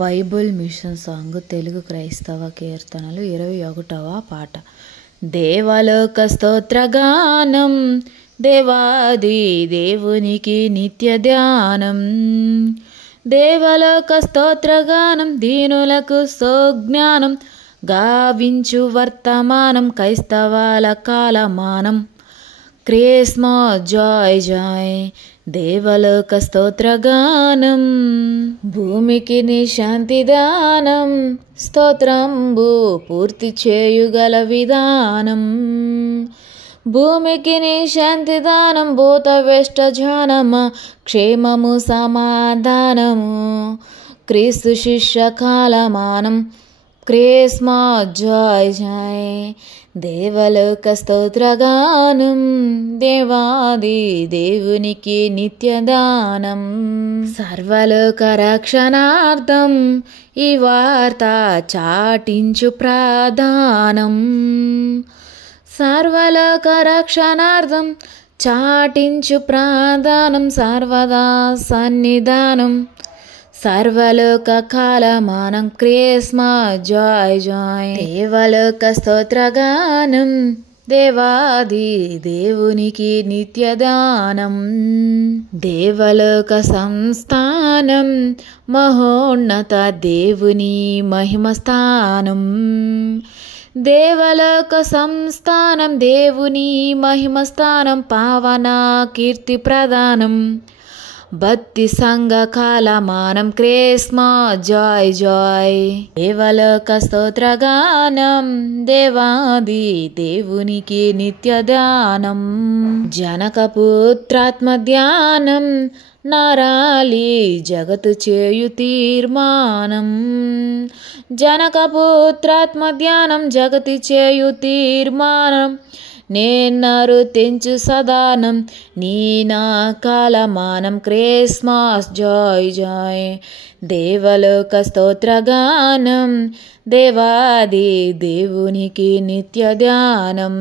Bible machine song Telugu క్రైస్తవ కీర్తనలు 21వ పాట. దేవలోక స్తోత్రగానం దేవాది దేవునికి నిత్య ధ్యానం. దేవలోక స్తోత్రగానం దీనులకు సోజ్ఞానం గావించు వర్తమానం క్రైస్తవాల కాలమానం. క్రిస్మస్ జాయ్ జాయ్ దేవలోక స్తోత్రగానం. భూమికి నీ శాంతి దానం స్తోత్రంబు పూర్తి చేయుగల విధానం. భూమికి నీ శాంతి దానం భూత వెష్ట ధ్యానమ క్షేమము సమాధానము క్రీస్తు శిష్య కాలమానం. క్రిస్మస్ జాయ్ జాయ్ దేవలోక స్తోత్రగానం దేవాది దేవునికి నిత్య దానం. సర్వలోక రక్షణార్థం ఈ వార్త చాటించు ప్రాధానం. సర్వలోక రక్షణార్థం చాటించు ప్రాధానం సర్వదా సన్నిధానం. సర్వలోక కాలమానం క్రిస్మస్ జాయ్ జాయ్ దేవలోక స్తోత్రగానం దేవాది దేవునికి నిత్య దానం. దేవలోక సంస్థానం మహోన్నత దేవుని మహిమస్థానం. దేవలోక సంస్థానం దేవుని మహిమస్థానం పావన కీర్తి ప్రదానం. భక్తి సంఘ కాలమానం క్రిస్మస్ జాయ్ జాయ్ దేవలోక స్తోత్రగానం దేవాది దేవునికి నిత్య ధ్యానం. జనక పుత్రాత్మ ధ్యానం నరాలి జగతు చేయు తీర్మానం. జనక పుత్రాత్మ ధ్యానం జగతి చేయు తీర్మానం. నేన్నరు తెంచు సదానం నీ నా కాలమానం. క్రిస్మస్ జాయ్ జాయ్ దేవలోక స్తోత్రగానం దేవాది దేవునికి నిత్య ధ్యానం.